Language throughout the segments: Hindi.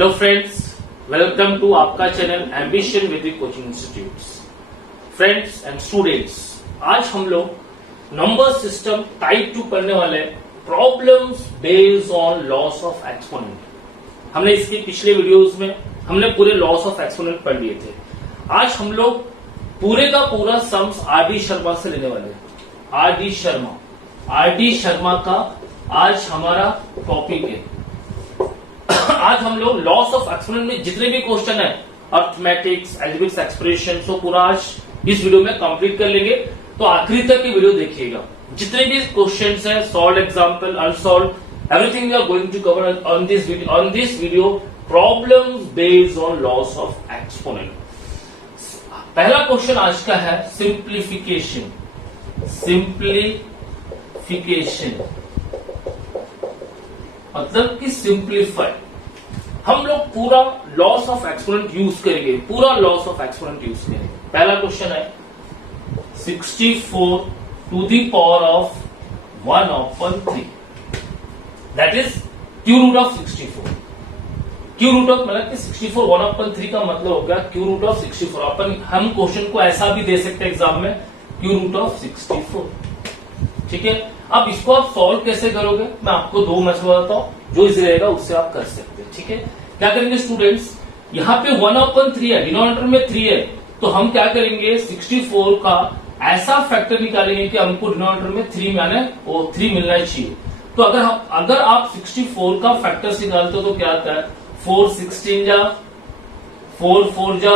हेलो फ्रेंड्स, वेलकम टू आपका चैनल एम्बिशन वैदिक coaching institute. Friends and students, आज हम लोग नंबर सिस्टम टाइप 2 पढ़ने वाले problems based on laws of exponent. हमने इसके पिछले वीडियोस में हमने पूरे लॉस ऑफ एक्सपोनेंट पढ़ लिए थे। आज हम लोग पूरे का पूरा सम्स आर डी शर्मा से लेने वाले हैं। आर डी शर्मा का आज हमारा टॉपिक है। आज हम लोग लॉस ऑफ एक्सपोनेंट में जितने भी क्वेश्चन है, अर्थमेटिक्स, अलजेब्रिक एक्सप्रेशन, सो पूरा आज इस वीडियो में कंप्लीट कर लेंगे। तो आखिरी तक की वीडियो देखिएगा। जितने भी क्वेश्चंस हैं, solve example, unsolved, everything we are going to cover on this video problems based on laws of exponent. पहला क्वेश्चन आज का है सिंप्लीफिकेशन। मतलब कि सिंप्लीफाई। हम लोग पूरा लॉस ऑफ एक्सपोनेंट यूज करेंगे, पहला क्वेश्चन है 64 to the power of 1/3, that is cube root of 64। Cube root of मतलब कि 64 1/3 का मतलब हो गया क्यू रूट ऑफ 64। हम क्वेश्चन को ऐसा भी दे सकते हैं एग्जाम में, क्यू रूट ऑफ 64। ठीक है, अब इसको आप सॉल्व कैसे करोगे, मैं आपको दो मेथड बताता हूं, जो इजी रहेगा उससे आप कर सकते हैं। ठीक है, क्या करेंगे स्टूडेंट्स, यहाँ पे 1/3 है, डिनोमिनेटर में 3 है, तो हम क्या करेंगे 64 का ऐसा फैक्टर निकालेंगे कि हमको डिनोमिनेटर में 3 माने वो 3 मिलना चाहिए। तो अगर आप 64 का फैक्टर निकालते हो तो क्या आता है, 4 16 जा, 4 4 जा,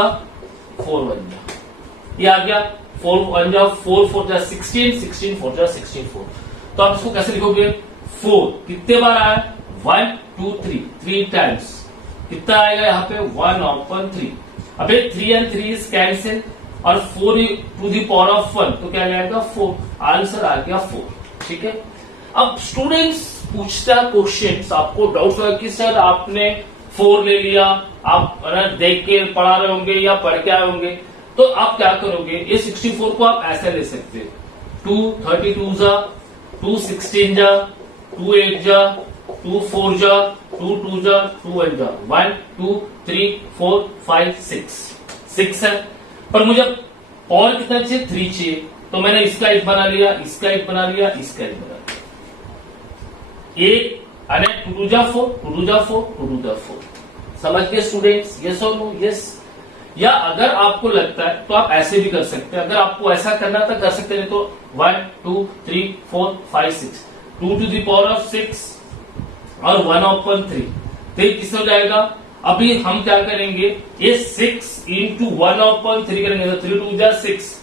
4 1 जा, ये आ गया। 4 1 जा, 4 4 जा 16, 16 4 जा 64। तो आप इसको कैसे लिखोगे, 4 कितने बार आया, 1 2 3 टाइम्स, कितना आएगा यहाँ पे 1/3। अबे 3 and 3 इज कैंसिल और 4 टू द पावर ऑफ 1, तो क्या आएगा 4। आंसर आ गया 4। ठीक है, अब स्टूडेंट्स पूछता क्वेश्चन, आपको डाउट होगा कि सर आपने 4 ले लिया, आप देख के पढ़ा रहे होंगे या पढ़ के आए होंगे, तो आप क्या करोगे, ये 64 को आप ऐसे ले सकते हैं, 2 32 जा, 2 16 जा, 2 8 जा, 2 4 जा, 2 2 जा, 2 1 जा, 1 2 3 4 5 6 है। पर मुझे और कितना चाहिए, 3 चाहिए, तो मैंने इसका एक बना लिया, इसका एक बना लिया, इसका एक बना लिया। एक 2 जा 4, 2 जा 4, 2 जा 4। समझ गए स्टूडेंट्स, यस और नो? यस। या अगर आपको लगता है तो आप ऐसे भी कर सकते हैं, अगर आपको ऐसा करना तो कर सकते हैं, तो 1 2 3 4 5 6, 2 to the power of 6 और 1/3, तो ये किस हो जाएगा। अभी हम क्या करेंगे, ये 6 into 1/3 करेंगे, तो 3 2 जा 6,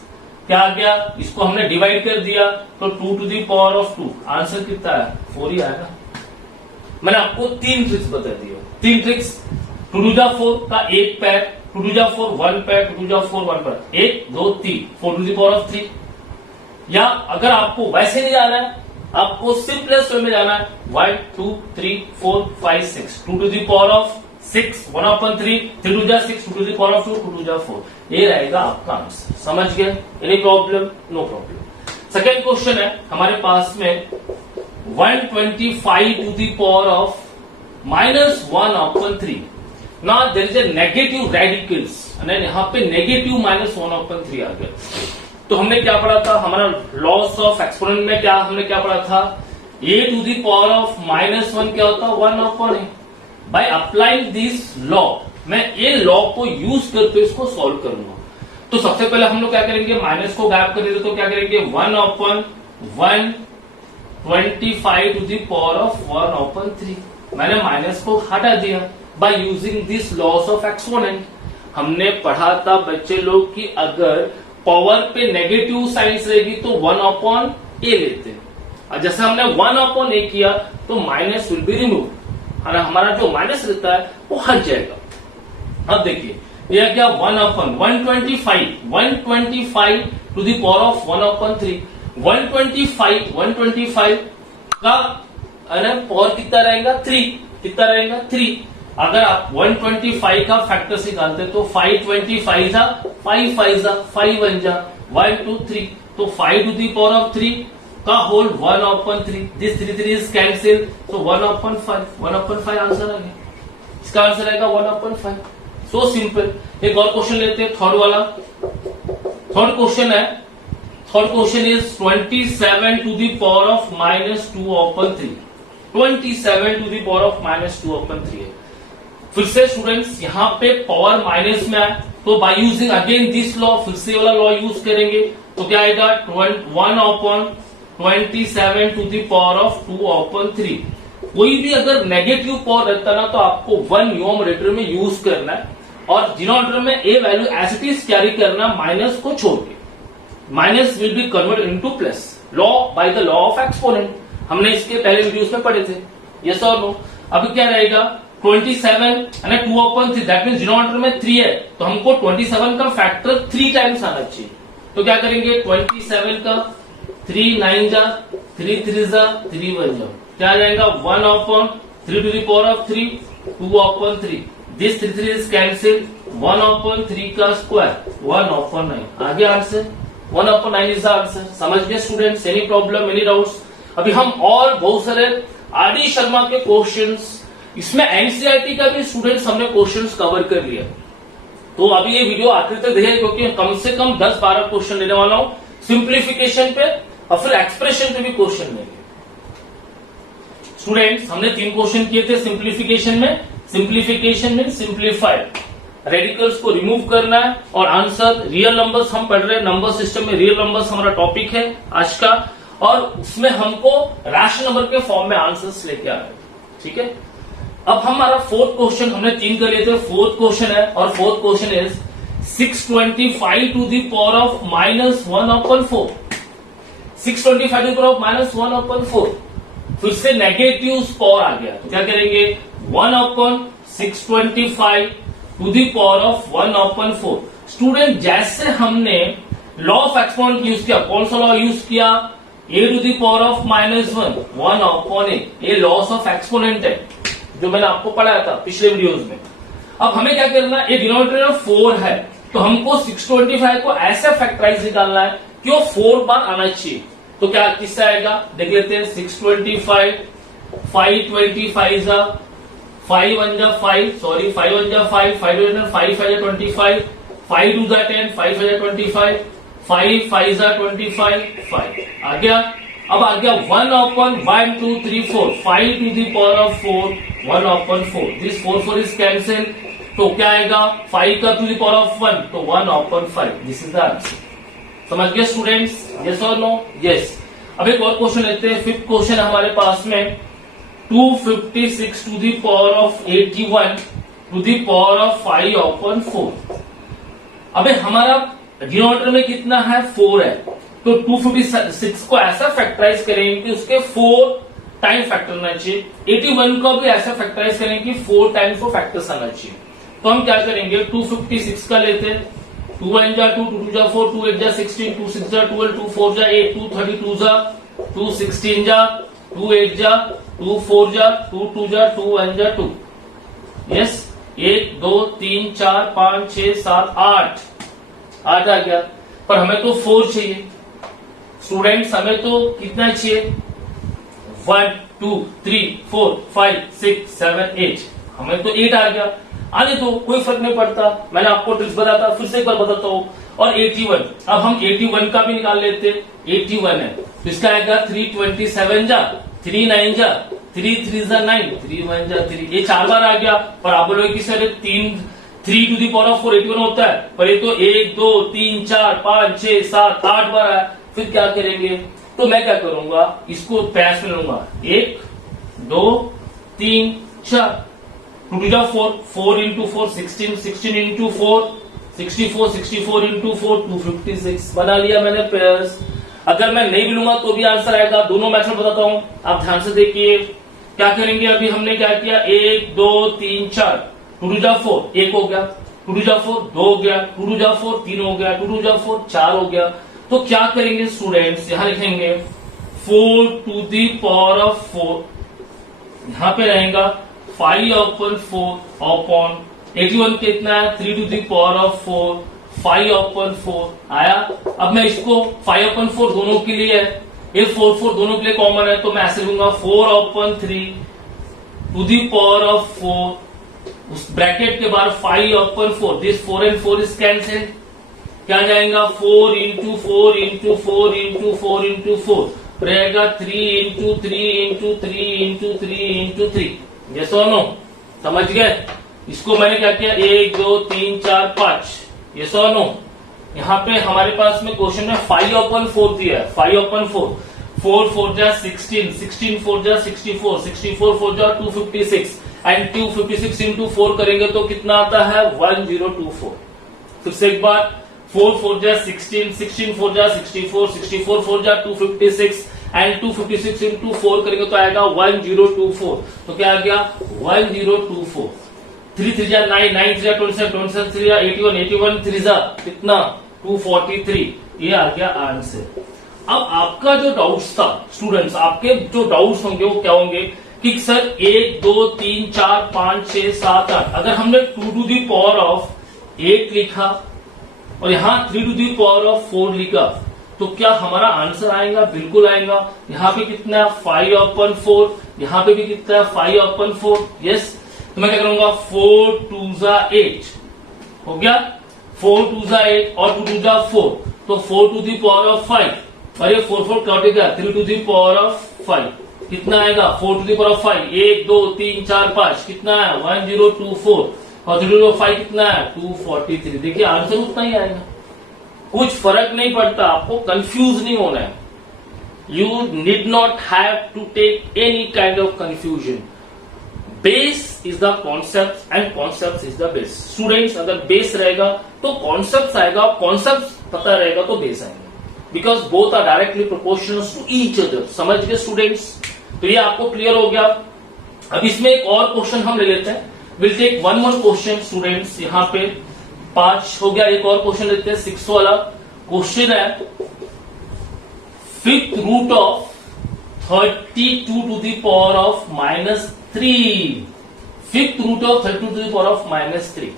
क्या आ गया, इसको हमने डिवाइड कर दिया, तो 2 to the power of 2, answer कितना है 4 ही आएगा। मैंने आपको 3 ट्रिक्स बता दिए, 3 ट्रिक्स। 2 जा 4 का एक पैर, 2 जा 4 1 पैर, 2 जा 4 1 पैर, 1 2 3, 4 to the power of 3। या अगर आपको वैसे नहीं जाना है, आपको सिंपलेस्ट वे में जाना है, 1 2 3 4 5 6, 2 to the power of 6 1/3, 3 2 जा 6, 2 to the power of 2, 2 जा 4, ये रहेगा आपका आंसर। समझ गए? Any problem? No problem. Second question है हमारे पास में 125 to the power of -1/3। ना there is a negative radicals, यहाँ पे नेगेटिव -1/3 आ गया। तो हमने क्या पढ़ा था, हमारा लॉस ऑफ एक्सपोनेंट में हमने क्या पढ़ा था, a to the power of -1 क्या होता है, 1/a। By applying this law, मैं ये लॉ को यूज करके इसको सॉल्व करूंगा। तो सबसे पहले हम लोग क्या करेंगे, माइनस को गायब कर देते, तो क्या करेंगे 1/125 to the power of 1/3। मैंने माइनस को हटा दिया by using this loss of exponent. हमने पढ़ा था बच्चे लोग कि अगर पावर पे नेगेटिव साइंस रहेगी तो 1/a लेते हैं, और जैसे हमने 1/a किया तो माइनस विल बी रिमूव, और हमारा जो माइनस रहता है वो हट जाएगा। अब देखिए यह क्या, 1/125 टू द पावर ऑफ 1/3। 125 का पावर कितना रहेगा, 3, कितना रहेगा 3। अगर आप 125 का फैक्टर निकालते तो 525 जा, 5 5 जा, 5 1 जा, 1 2 3, तो 5 to the power of 3 का होल 1/3, दिस 3 3 इज कैंसिल, तो 1/5 आंसर आ गया। इसका आंसर आएगा 1/5। So simple. एक और क्वेश्चन लेते हैं, थर्ड वाला। थर्ड क्वेश्चन है, third question is 27 to the power of -2/3। 27 to the power of -2/3 है। फिर से स्टूडेंट्स यहाँ पे पावर माइनस में है, तो by using again this law, फिर से वाला लॉ यूज करेंगे, तो क्या आएगा 1/27 टू द पावर ऑफ 2/3। कोई भी अगर नेगेटिव पावर रहता ना, तो आपको 1 न्यूमरेटर में यूज करना है और डिनोमिनेटर में A value as it is carry करना, माइनस को छोड़ के। Minus will be convert into plus, law by the law of exponent. हमने इसके पहले वीडियोस में पढ़े थे, यस और नो। अभी क्या रहेगा 27 यानी 2/3, दैट मीन्स डिनोमिनेटर में 3 है, तो हमको 27 का फैक्टर 3 टाइम्स आना चाहिए। तो क्या करेंगे 27 का 3 9 जा, 3 3 जा, 3 1 जा, क्या आ जाएगा 1/3 to the power of 3, 2/3। This 3 3 is cancel, 1/3 का स्क्वायर 1/9। आगे आंसर 1/9 इज द आंसर। समझ गए students? Any problem, any doubts? अभी हम और बहुत सारे आर.डी. शर्मा के क्वेश्चंस, इसमें एनसीईआरटी का भी स्टूडेंट्स हमने क्वेश्चंस कवर कर लिया। तो अभी ये वीडियो आखिर तक देखिए, क्योंकि कम से कम 10-12 क्वेश्चन लेने वाला हूं सिंप्लीफिकेशन पे और फिर एक्सप्रेशन पे भी क्वेश्चन लेंगे। स्टूडेंट्स हमने 3 क्वेश्चन किए थे सिंप्लीफिकेशन में। सिंप्लीफिकेशन में सिंप्लीफाइड रेडिकल्स को रिमूव करना है और आंसर रियल नंबर्स हम पढ़ रहे हैं। नंबर सिस्टम में रियल नंबर्स हमारा टॉपिक है आज का, और उसमें हमको रैशनल नंबर के फॉर्म में आंसर्स लेके आ रहे हैं, ठीक है। अब हमारा फोर्थ क्वेश्चन, हमने 3 कर लिए थे, फोर्थ क्वेश्चन है, और fourth question is 625 to the power of -1/4। 625 to the power of -1/4। फिर से नेगेटिव पावर आ गया, तो क्या करेंगे 1/625 to the power of 1/4। Student जैसे हमने लॉ ऑफ एक्सपोनेंट यूज किया, कौन सा लॉ यूज किया, a to the power of -1/a। ये लॉस ऑफ एक्सपोनेंट है जो मैंने आपको पढ़ाया था पिछले वीडियोस में। अब हमें क्या करना है, ये डिनोमिनेटर में 4 है, तो हमको 625 को ऐसे फैक्टराइज निकालना है कि वो 4 बार आना चाहिए। तो क्या किससे आएगा देख लेते हैं। 625 525 जा, 5 1 जा 5, सॉरी 5 1 जा 5, 5 2 जा 5 5 जा 25, 5 2 जा 10, 5 5 जा 25, 5 5 जा 25, 5 आ गया। अब आ गया 1/1 2 3 4, 5 to the power of 4, 1/4। This 4 4 is cancel, तो क्या आएगा 5 का टू द पावर ऑफ 1, तो 1/5। This is the answer. समझ गए स्टूडेंट्स? यस और नो? यस। अब एक और क्वेश्चन लेते हैं। फिफ्थ क्वेश्चन हमारे पास में 256 to the power of 81 to the power of 5/4। अबे हमारा डिनोमिनेटर में कितना है 4 है, तो 256 को ऐसा फैक्टराइज करेंगे कि उसके 4 टाइम फैक्टर आना चाहिए। 81 को भी ऐसा फैक्टराइज करेंगे कि 4 टाइम्स वो फैक्टर्स आना चाहिए। तो हम क्या करेंगे 256 का लेते हैं, 2 1 जा 2, 2 2 जा 4, 2 8 जा 16, 2 6 जा 12, 2 4 जा 8, 2 32 जा 2 16 जा 2 8 जा 2 4 जा 2 2 जा 2 1 जा 2। यस, 1 2 3 4 5 6 7 8 आ गया, पर हमें तो 4 चाहिए। स्टूडेंट्स हमें तो कितना चाहिए 1 2 3 4 5 6 7 8, हमें तो 8 आ गया। आने तो कोई फर्क नहीं पड़ता, मैंने आपको ट्रिक्स बताया था, फिर से एक बार बताता हूं। और 81, अब हम 81 का भी निकाल लेते। 81 है तो इसका आएगा 327 जा 3 9 जा 3 3 जा 9 3 1 जा 3, ये 4 बार आ गया। पर आप बोलोगे कि sir 3 to the power of 4 81 होता है, पर ये तो 1 2 3 4 5 6 7 8 बार है। फिर क्या करेंगे, तो मैं क्या करूंगा, इसको पैस में लूंगा 1 2 3 4, 2 जा 4, 4 इंटू 4 16, 16 इंटू 4 64, 64 इंटू 4 256 बना लिया मैंने पेयर्स। अगर मैं नहीं भी लूंगा तो भी आंसर आएगा। दोनों मेथड बताता हूं, आप ध्यान से देखिए क्या करेंगे। अभी हमने क्या किया 1 2 3 4, 2 जा 4 1 हो गया, 2 जा 4 2 हो गया, 2 जा 4 3 हो गया, 2 जा 4 4 हो गया। तो क्या करेंगे स्टूडेंट्स, यहां लिखेंगे 4 टू द पावर ऑफ 4, यहां पे रहेगा 5/4 अपॉन 81 कितना है 3 टू द पावर ऑफ 4, 5/4 आया। अब मैं इसको 5/4 दोनों के लिए है, ये 4 4 दोनों के लिए कॉमन है, तो मैं ऐसे लूंगा 4/3 टू द पावर ऑफ 4 उस ब्रैकेट के बाद 5/4, दिस 4 and 4 इज कैंसिल, क्या जाएगा 4 into 4 into 4 into 4 into 4 रहेगा 3 into 3 into 3 into 3 into 3। ये सोनो समझ गए? इसको मैंने क्या किया 1 2 3 4 5, ये सोनो। यहाँ पे हमारे पास में क्वेश्चन में 5/4 दिया है, 5/4, 4 4 जा 16, 16 4 जा 64, 64 4 जा 256 एंड 256 into 4 करेंगे तो कितना आता है 1024। फिर से एक बार 4 4 जा 16, 16 4 जा 64, 64 4 जा 256 एंड 256 into 4 करेंगे तो आएगा 1024। तो क्या आ गया 1024। 3 3 जा 9, 9 3 जा 27, 27 3 जा 81, 81 3 जा कितना 243। ये आ गया आंसर। अब आपका जो डाउट्स था स्टूडेंट्स, आपके जो डाउट्स होंगे वो क्या होंगे कि सर 1 2 3 4 5 6 7 8, अगर हमने 2 to the power of 8 लिखा और यहाँ 3 to the power of 4 लिखा तो क्या हमारा आंसर आएगा? बिल्कुल आएगा। यहाँ पे कितना है 5/4, यहाँ पे भी कितना है 5/4। यस, तो मैं क्या करूंगा 4 2 जा 8 हो गया, 4 2 जा 8 और 2 2 जा 4, तो 4 to the power of 5 और ये 4 4 कटेगा 3 to the power of 5, कितना आएगा 4 to the power of 5, 1 2 3 4 5 कितना है 1024 और 3 to the 5 कितना है 243। देखिए आंसर उतना ही आएगा, कुछ फर्क नहीं पड़ता, आपको कंफ्यूज नहीं होना है। You need not have to take any kind of confusion. Base is the concept and concept is the base. Students अगर बेस रहेगा तो कॉन्सेप्ट आएगा, कॉन्सेप्ट पता रहेगा तो बेस आएगा, because both are directly proportional to each other. समझ गए स्टूडेंट्स? तो ये आपको क्लियर हो गया। अब इसमें एक और क्वेश्चन हम ले लेते हैं, will take one more question students. यहाँ पे 5 हो गया, एक और क्वेश्चन लेते हैं 6 वाला। क्वेश्चन है 5th root of 32 to the power of -3। 5th root of 32 to the power of -3।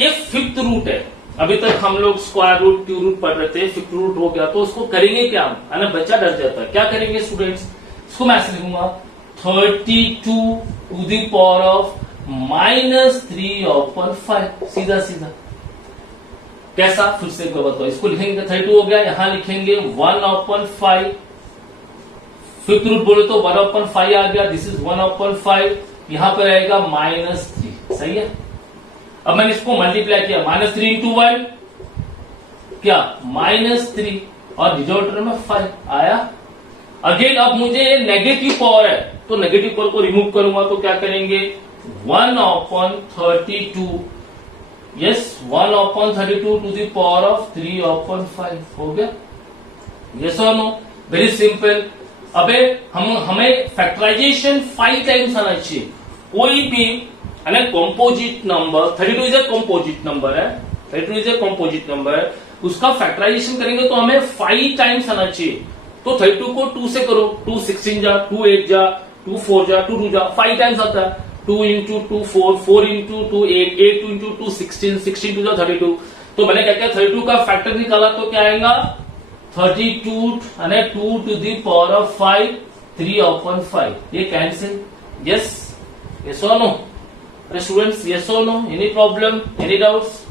ये 5th रूट है, अभी तक हम लोग स्क्वायर रूट क्यूब रूट पढ़ रहे थे, 5th रूट हो गया तो उसको करेंगे क्या हम, है ना? बच्चा डर जाता है, क्या करेंगे स्टूडेंट्स? इसको मैं ऐसे लिखूंगा 32 to the power of -3/5, सीधा सीधा। कैसा? फिर से बताओ, इसको लिखेंगे 32 हो गया, यहां लिखेंगे 1/5। 5th रूट बोले तो 1/5 आ गया, दिस इज 1/5, यहां पर आएगा -3। सही है। अब मैंने इसको मल्टीप्लाई किया, -3 into 1 क्या -3 और डिनोमिनेटर में 5 आया। अगेन अब मुझे ये नेगेटिव पावर है तो नेगेटिव पावर को रिमूव करूंगा तो क्या करेंगे 1/32। Yes, 1/32 to the power of 3/5 हो गया। यस और नो? Very simple. अबे हमें फैक्टराइजेशन 5 टाइम्स आना चाहिए। कोई भी composite number, 32 is a composite number है, 32 इज ए कॉम्पोजिट नंबर है, उसका फैक्टराइजेशन करेंगे तो हमें 5 टाइम्स आना चाहिए। तो 32 को 2 से करो, 2 16 जा, 2 8 जा, 2 4 जा, 2 2 जा, 5 टाइम्स आता है। 2 into 2 4, 4 into 2 8, 8 into 2 16, 16 to the 32। तो मैंने क्या किया 32 का फैक्टर निकाला तो क्या आएगा 32 यानी 2 to the power of 5, 3/5। ये कैंसिल। यस, यस और नो? अरे स्टूडेंट्स यस और no? Any problem, any doubts?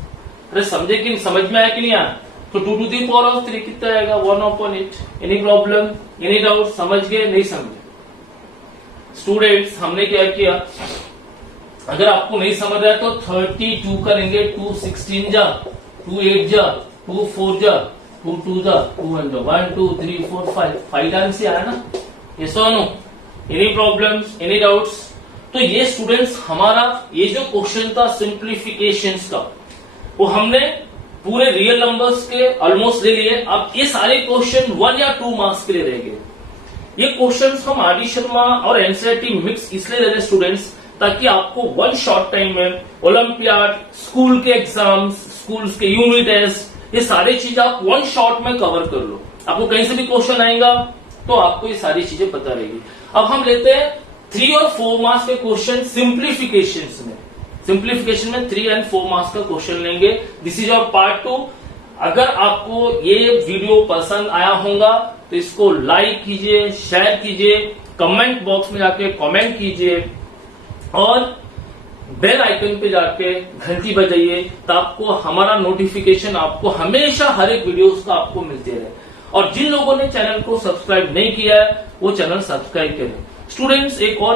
अरे समझे कि समझ में आया कि नहीं आया? तो 2 to the power of 3 कितना आएगा 1/8। Any problem, any doubt? समझ गए नहीं समझे? स्टूडेंट्स हमने क्या किया, अगर आपको नहीं समझ रहा है तो 32 करेंगे, 2 16 जा, 2 8 जा, 2 4 जा, 2 2 जा, 2 1 जा, 1 2 3 4 5 टाइम्स से आया ना? यस और no? Any problems, any doubts? तो ये स्टूडेंट्स हमारा ये जो क्वेश्चन था सिंप्लीफिकेशंस का, वो हमने पूरे रियल नंबर्स के ऑलमोस्ट ले लिए। अब ये सारे क्वेश्चन 1 या 2 मार्क्स के लिए रह गए। ये क्वेश्चंस हम आर डी शर्मा और एनसीईआरटी मिक्स इसलिए ले रहे स्टूडेंट्स ताकि आपको वन शॉर्ट टाइम में ओलंपियाड, स्कूल के एग्जाम्स, स्कूल के यूनिट टेस्ट, ये सारी चीज आप वन शॉट में कवर कर लो। आपको कहीं से भी क्वेश्चन आएगा तो आपको ये सारी चीजें पता रहेगी। अब हम लेते हैं 3 और 4 मार्क्स के क्वेश्चन सिंप्लीफिकेशन में। सिंप्लीफिकेशन में 3 और 4 मार्क्स का क्वेश्चन लेंगे। This is your part 2। अगर आपको ये वीडियो पसंद आया होगा तो इसको लाइक कीजिए, शेयर कीजिए, कमेंट बॉक्स में जाके कमेंट कीजिए और बेल आइकन पे जाके घंटी बजाइए, तो आपको हमारा नोटिफिकेशन आपको हमेशा हर एक वीडियोस का आपको मिलते रहे। और जिन लोगों ने चैनल को सब्सक्राइब नहीं किया है वो चैनल सब्सक्राइब करें। स्टूडेंट्स, एक और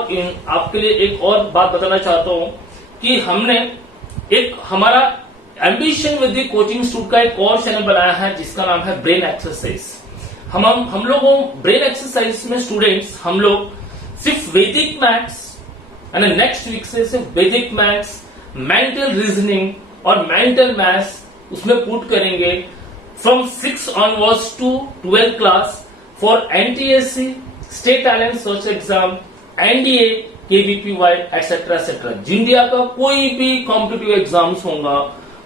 आपके लिए एक और बात बताना चाहता हूं कि हमने एक हमारा ambition with the coaching institute का एक और चैनल बनाया है जिसका नाम है ब्रेन एक्सरसाइज। हम लोगों ब्रेन एक्सरसाइज में स्टूडेंट्स हम लोग सिर्फ Vedic maths and next week से सिर्फ वैदिक मैथ्स, मेंटल रीजनिंग और मेंटल मैथ्स उसमें पुट करेंगे from 6 onwards to 12th class for NTSC, state talent search exam, NDA, KVPY et cetera et cetera. India का कोई भी कॉम्पिटिटिव एग्जाम्स होगा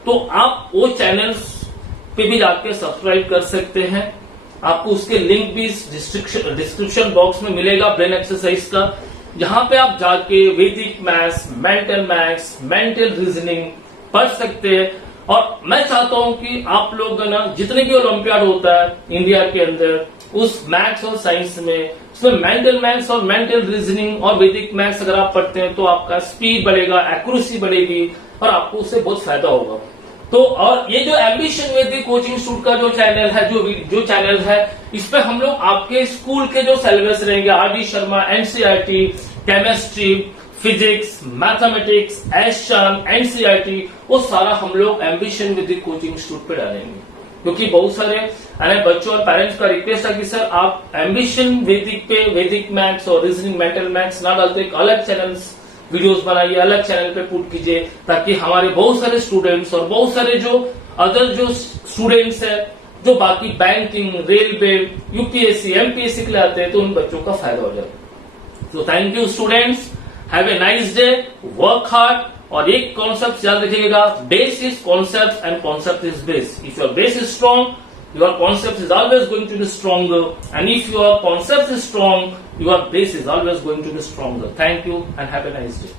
तो आप वो चैनल्स पे भी जाके सब्सक्राइब कर सकते हैं। आपको उसके लिंक भी डिस्क्रिप्शन बॉक्स में मिलेगा ब्रेन एक्सरसाइज का, जहां पे आप जाके वैदिक मैथ्स, मेंटल रीजनिंग पढ़ सकते हैं। और मैं चाहता हूं कि आप लोग ना जितने भी ओलंपियाड होता है इंडिया के अंदर उस मैथ्स और साइंस में, उसमें मेंटल मैथ्स और मेंटल रीजनिंग और वैदिक मैथ्स अगर आप पढ़ते हैं तो आपका स्पीड बढ़ेगा, एक्यूरेसी बढ़ेगी और आपको उससे बहुत फायदा होगा। तो और ये जो एम्बिशन वैदिक कोचिंग इंस्टीट्यूट का जो चैनल है, जो चैनल है, इस पे हम लोग आपके स्कूल के जो सिलेबस रहेंगे, R D Sharma, NCERT, chemistry, physics, mathematics, एसचान, एनसीईआरटी, वो सारा हम लोग एम्बिशन वैदिक कोचिंग इंस्टीट्यूट पे डालेंगे। क्योंकि बहुत सारे बच्चों और पेरेंट्स का रिक्वेस्ट है कि सर आप एम्बिशन वैदिक पे वैदिक मैथ्स और रीजनिंग, मेंटल मैथ्स ना डालते, एक अलग चैनल्स वीडियोस बनाइए, अलग चैनल पे पुट कीजिए, ताकि हमारे बहुत सारे स्टूडेंट्स और बहुत सारे जो अदर जो स्टूडेंट्स है जो बाकी बैंकिंग, रेलवे, यूपीएससी, एमपीएससी के लिए आते हैं, तो उन बच्चों का फायदा हो जाए। तो thank you students, have a nice day, work hard. और एक कॉन्सेप्ट याद रखिएगा, base is concept and concept is base. If your base is strong, your concept is always going to be stronger, and if your concept is strong, your base is always going to be stronger. Thank you and have a nice day.